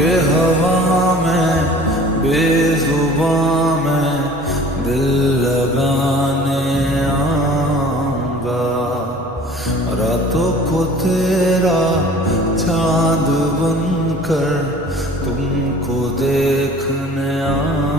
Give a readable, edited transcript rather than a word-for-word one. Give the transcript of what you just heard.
के हवा में बेजुबां में दिल लगाने आऊंगा। रातों को तेरा चांद बनकर तुमको देखने आऊंगा।